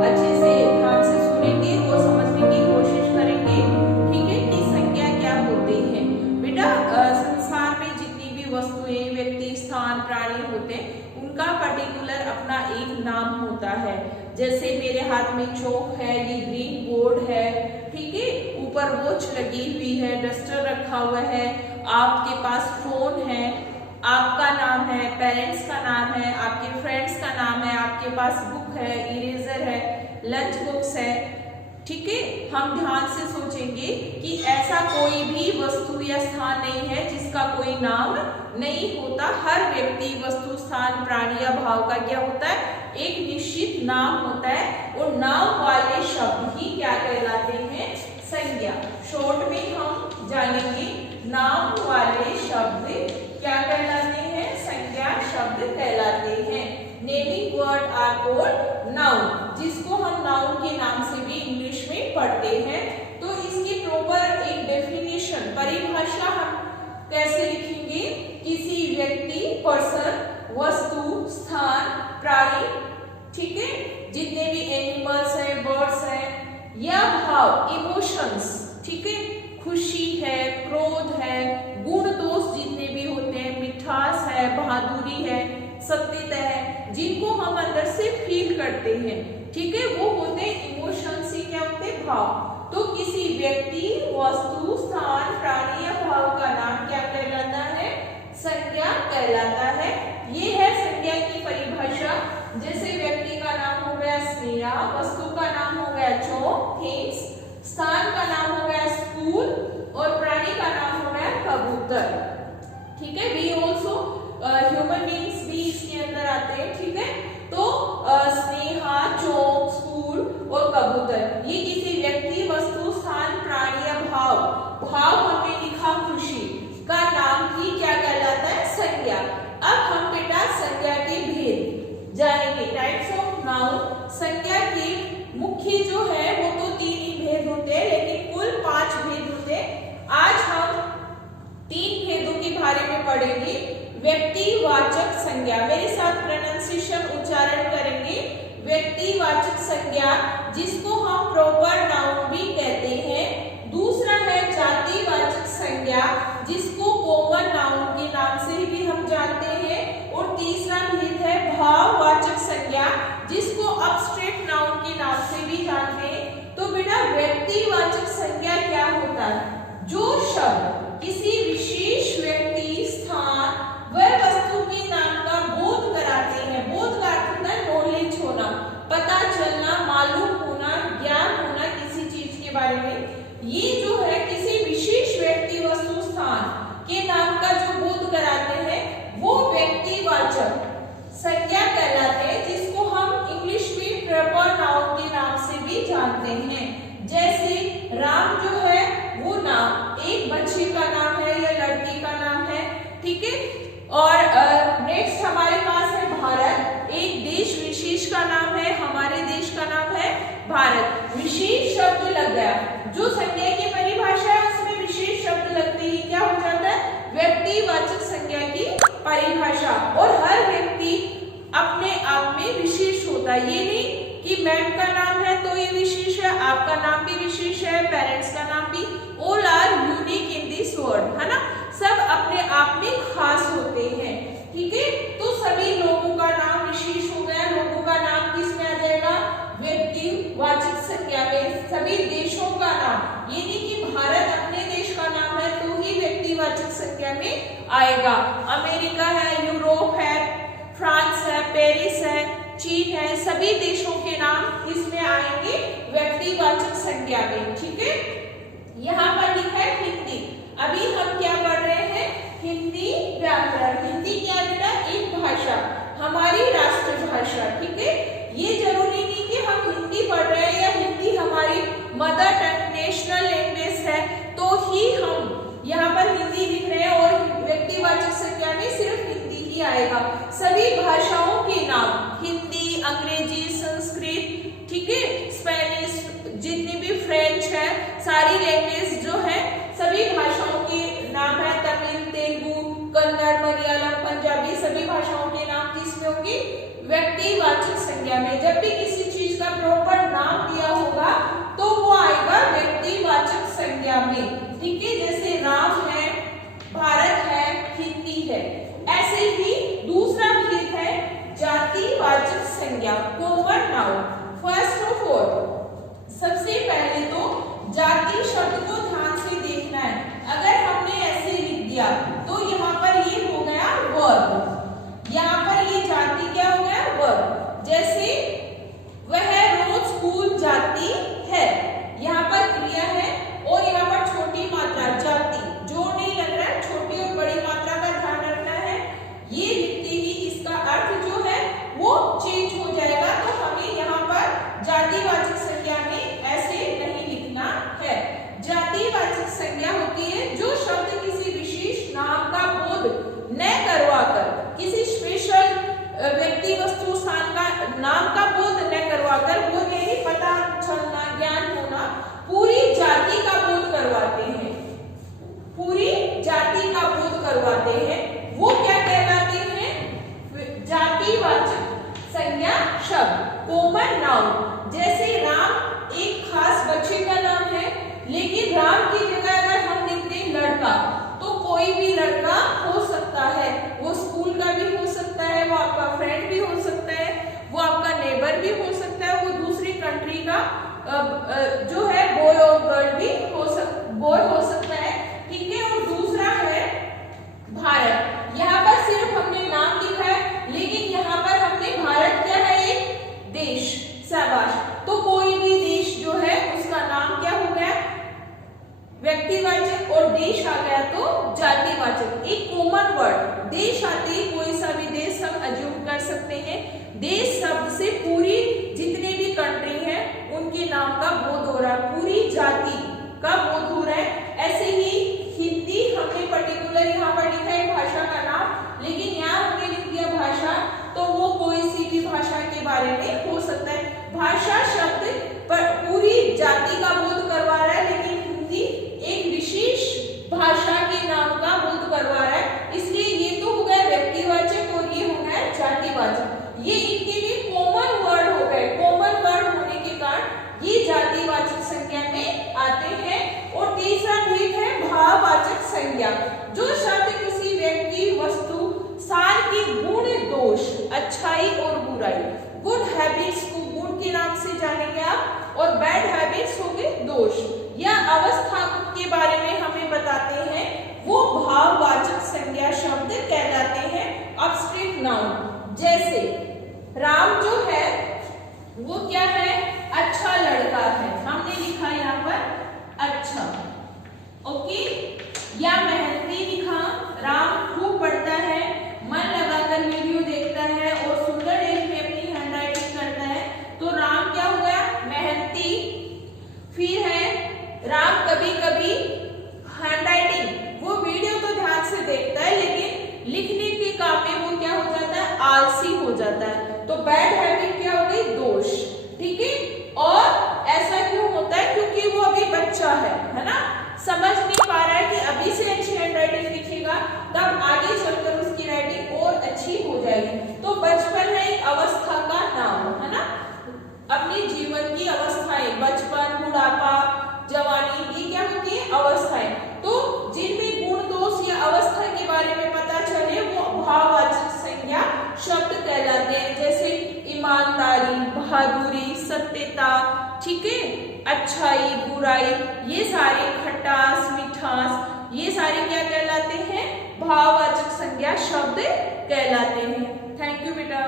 अच्छे से ध्यान से सुनेंगे और समझने की कोशिश करेंगे, ठीक है, कि संज्ञा क्या होती है। बेटा संसार में जितनी भी वस्तुएं, व्यक्ति, स्थान, प्राणी होते हैं, उनका पर्टिकुलर अपना एक नाम होता है। जैसे मेरे हाथ में चौक है, ये ग्रीन बोर्ड है, ठीक है, ऊपर वॉच लगी हुई है, डस्टर रखा हुआ है, आपके पास फोन है, आपका नाम है, पेरेंट्स का नाम है, आपके फ्रेंड्स का नाम है, आपके पास बुक है, इरेजर है, लंच बॉक्स है, ठीक है। हम ध्यान से सोचेंगे कि ऐसा कोई भी वस्तु या स्थान नहीं है जिसका कोई नाम नहीं होता। हर व्यक्ति, वस्तु, स्थान, प्राणी या भाव का क्या होता है, एक निश्चित नाम होता है, और नाम वाले शब्द ही क्या कहलाते हैं, संज्ञा। शॉर्ट में हम जानेंगे नाम वाले शब्द क्या कहलाते हैं, संज्ञा शब्द कहलाते हैं। Naming word are called noun, जिसको हम नाउन के नाम से भी इंग्लिश में पढ़ते हैं। तो इसकी प्रॉपर एक डेफिनेशन, परिभाषा हम कैसे लिखेंगे, किसी व्यक्ति, पर्सन, वस्तु, स्थान, प्राणी, ठीक है, जितने भी एनिमल्स हैं, बर्ड्स हैं, या भाव, इमोशंस, ठीक है, खुशी है, क्रोध है, गुण दोष जितने भी होते हैं, मिठास है, बहादुरी है, सत्यता है, जिनको हम अंदर से फील करते हैं, ठीक है, वो होते हैं इमोशंस ही क्या होते हैं, भाव। तो किसी व्यक्ति, वस्तु, स्थान, प्राणी या भाव का नाम क्या कहलाता है, संज्ञा कहलाता है। ये है संज्ञा की परिभाषा। जैसे व्यक्ति का नाम हो गया स्नेहा, वस्तु का नाम हो गया चौक, थिंग्स, स्थान का नाम हो गया स्कूल, और प्राणी का नाम हो गया कबूतर, ठीक है। वी ऑल्सो ह्यूमन बीइंग्स भी इसके अंदर आते हैं, ठीक है। तो स्नेहा, चौक, स्कूल और कबूतर, ये किसी व्यक्ति, वस्तु, स्थान, प्राणी या भाव, भाव हमने लिखा खुशी का नाम ही क्या कहलाता है, संज्ञा। अब हम बेटा संज्ञा के भेद जानेंगे, टाइप्स ऑफ नाउन। संज्ञा के मुख्य जो है वो तो 3 ही भेद होते हैं, लेकिन कुल 5 भेद होते हैं। आज हम 3 भेदों के बारे में पढ़ेंगे। व्यक्तिवाचक संज्ञा, मेरे साथ प्रोनाउंसिएशन उच्चारण करेंगे। व्यक्तिवाचक संज्ञा, जिसको हम प्रॉपर नाउन भी कहते हैं। दूसरा है जातिवाचक संज्ञा, जिसको कॉमन नाउन के नाम से भी हम जानते हैं। और तीसरा भेद है भाववाचक संज्ञा, जिसको अब्स्ट्रैक्ट नाउन के नाम से भी जानते हैं। तो बेटा व्यक्तिवाचक संज्ञा क्या होता है, जो शब्द किसी विशेष व्यक्ति, स्थान व वस्तु के नाम का बोध कराते हैं। बोध का अर्थ होता है नॉलेज होना, पता चलना, मालूम होना, ज्ञान होना किसी चीज के बारे में। ये जो है किसी विशेष व्यक्ति, वस्तु, स्थान के नाम का जो बोध कराते हैं, वो व्यक्तिवाचक संज्ञा कहलाते हैं, जिसको हम इंग्लिश में प्रॉपर नाउन के नाम से भी जानते हैं। जैसे राम जो है वो नाम एक बच्चे का नाम है या लड़के का नाम है, ठीक है। और नेक्स्ट हमारे पास है भारत, एक देश विशेष का नाम है, हमारे देश का नाम है भारत। विशेष शब्द लग गया, जो संज्ञा की परिभाषा है उसमें विशेष शब्द लगते ही क्या हो जाता है, व्यक्तिवाचक संज्ञा की परिभाषा। और हर व्यक्ति अपने आप में विशेष होता है। ये नहीं कि मैम का नाम है तो ये विशेष है, आपका नाम भी विशेष है, पेरेंट्स का नाम भी, all are unique in this world, है ना, सब अपने आप में खास होते हैं, ठीक है। तो सभी लोगों का नाम विशेष हो गया। लोगों का नाम किस में आ जाएगा, व्यक्तिवाचक संज्ञा में। सभी देशों का नाम, ये नहीं कि भारत अपने देश का नाम है तो ही व्यक्तिवाचक संज्ञा में आएगा। अमेरिका है, यूरोप है, फ्रांस है, पेरिस है, चीन है, सभी देशों के नाम किसमें आएंगे, व्यक्तिवाचक संज्ञा में, ठीक है। यहाँ पर लिखा है हिंदी। अभी हम क्या पढ़ रहे हैं, हिंदी व्याकरण। हिंदी क्या बेटा, एक भाषा, हमारी राष्ट्रभाषा, ठीक है। ये जरूरी नहीं कि हम हिंदी पढ़ रहे हैं या हिंदी हमारी मदर टंग, नेशनल लैंग्वेज है तो ही हम यहाँ पर हिंदी लिख रहे हैं और व्यक्तिवाचक संज्ञा में सिर्फ हिंदी ही आएगा। सभी भाषाओं के नाम, हिंदी, अंग्रेजी, संस्कृत, ठीक है, स्पेनिश, जितनी भी फ्रेंच है, सारी लैंग्वेज जो है, सभी भाषाओं के नाम है। तमिल, तेलुगु, कन्नड़, मलयालम, पंजाबी, सभी भाषाओं के नाम किसमें होंगे, व्यक्तिवाचक संज्ञा में। जब भी किसी चीज का प्रॉपर संज्ञा में, ठीक है, जैसे राम है, भारत है, हिंदी है। ऐसे ही दूसरा भेद है जातिवाचक संज्ञा, common noun. First of all, सबसे पहले तो जाति शब्द को ध्यान से देखना है। अगर हमने ऐसे लिख दिया तो यहाँ पर ये हो गया वर्ब, यहाँ पर ये जाति क्या हो गया, वर्ब। जैसे वह रोज स्कूल जाती है, यहाँ पर क्रिया है और यहाँ पर छोटी मात्रा जाती, जोर नहीं लग रहा है, छोटी और बड़ी मात्रा का ध्यान रखना है। ये लिखते ही इसका अर्थ जो है वो चेंज हो जाएगा, तो हमें यहाँ पर जातिवाचक संज्ञा में ऐसे नहीं लिखना है। जातिवाचक संज्ञा होती है जो शब्द किसी विशेष नाम का बोध न करवाकर, किसी स्पेशल व्यक्ति वस्तु स्थान का नाम का बोध न करवाकर, वो नहीं पता चलना, ज्ञान होना, पूरी जाति का बोध करवाते हैं, पूरी जाति का बोध करवाते हैं, वो क्या कहलाते हैं, जातिवाचक संज्ञा शब्द, कॉमन नाउन। जैसे राम एक खास बच्चे का नाम है, लेकिन राम की जगह अगर हम लिखते हैं लड़का, तो कोई भी लड़का हो सकता है, वो स्कूल का भी हो सकता है, वो आपका फ्रेंड भी हो सकता है, वो आपका नेबर भी हो सकता है, वो दूसरी कंट्री का जो है बॉय और गर्ल भी बॉय हो सकता है, ठीक है। और दूसरा है भारत, यहाँ पर सिर्फ हमने नाम लिखा है, लेकिन यहाँ पर हमने भारत क्या है, एक देश, शाबाश। तो कोई भी देश जो है उसका नाम क्या हो गया, व्यक्तिवाचक, और देश आ गया तो जातिवाचक। एक कॉमन वर्ड, देश आते ही कोई सा भी देश हम अज्यूम कर सकते हैं। देश शब्द से पूरी जितने भी कंट्री हैं उनके नाम का बोध हो रहा है, पूरी जाति का बोध हो रहा है। ऐसे ही हिंदी हमने पर्टिकुलर यहाँ पर लिखा है भाषा का नाम, लेकिन यहाँ हमने लिख दिया भाषा, तो वो कोई सी भी भाषा के बारे में हो सकता है। भाषा शब्द पर पूरी जाति का बोध करवा रहा है, लेकिन हिंदी एक विशेष भाषा के नाम का बोध करवा रहा है, इसलिए ये तो हो गया व्यक्तिवाचक और ये हो गया जातिवाचक। ये इनके लिए कॉमन वर्ड हो गए, कॉमन वर्ड होने के कारण ये जातिवाचक संज्ञा में आते हैं। और तीसरा भेद है भाववाचक संज्ञा, जो शब्द किसी व्यक्ति वस्तु स्थान की गुण दोष, अच्छाई और बुराई, गुड हैबिट्स को गुण के नाम से जानेंगे आप, और बैड हैबिट्स हो गए दोष, या अवस्था के बारे में हमें बताते हैं, वो भाववाचक संज्ञा शब्द कहलाते हैं, अब्स्ट्रैक्ट नाउन। जैसे राम जो है वो क्या है, अच्छा लड़का है, हमने लिखा यहाँ पर अच्छा, ओके। या मेहनती लिखा, राम खूब पढ़ता है, मन लगाकर वीडियो देखता है और सुंदर डेस्क में अपनी हैंडराइटिंग करता है, तो राम क्या हो गया, मेहनती। फिर है राम कभी कभी हैंडराइटिंग, वो वीडियो तो ध्यान से देखता है, लेकिन लिखने के काम में वो क्या हो जाता है, आलसी हो जाता है, तो बैड हैबिट क्या हो गई, दोष, ठीक है। और ऐसा क्यों होता है, क्योंकि वो अभी बच्चा है ना, समझ नहीं पा रहा है कि अभी से अच्छी हैंडराइटिंग लिखेगा तब आगे चलकर उसकी राइटिंग और अच्छी हो जाएगी। तो बचपन है एक अवस्था का नाम, है ना, अपने जीवन की अवस्थाएं, बचपन, बुढ़ापा, जवानी, ये क्या होती है, अवस्थाएं। तो जिनमें गुण दोष या अवस्था के बारे में पता चले वो भाववाचक संज्ञा शब्द कहलाते हैं, जैसे ईमानदारी, बहादुरी, सत्यता, ठीक है, अच्छाई, बुराई, ये सारे, खटास, मिठास, ये सारे क्या कहलाते हैं, भाववाचक संज्ञा शब्द कहलाते हैं। थैंक यू बेटा।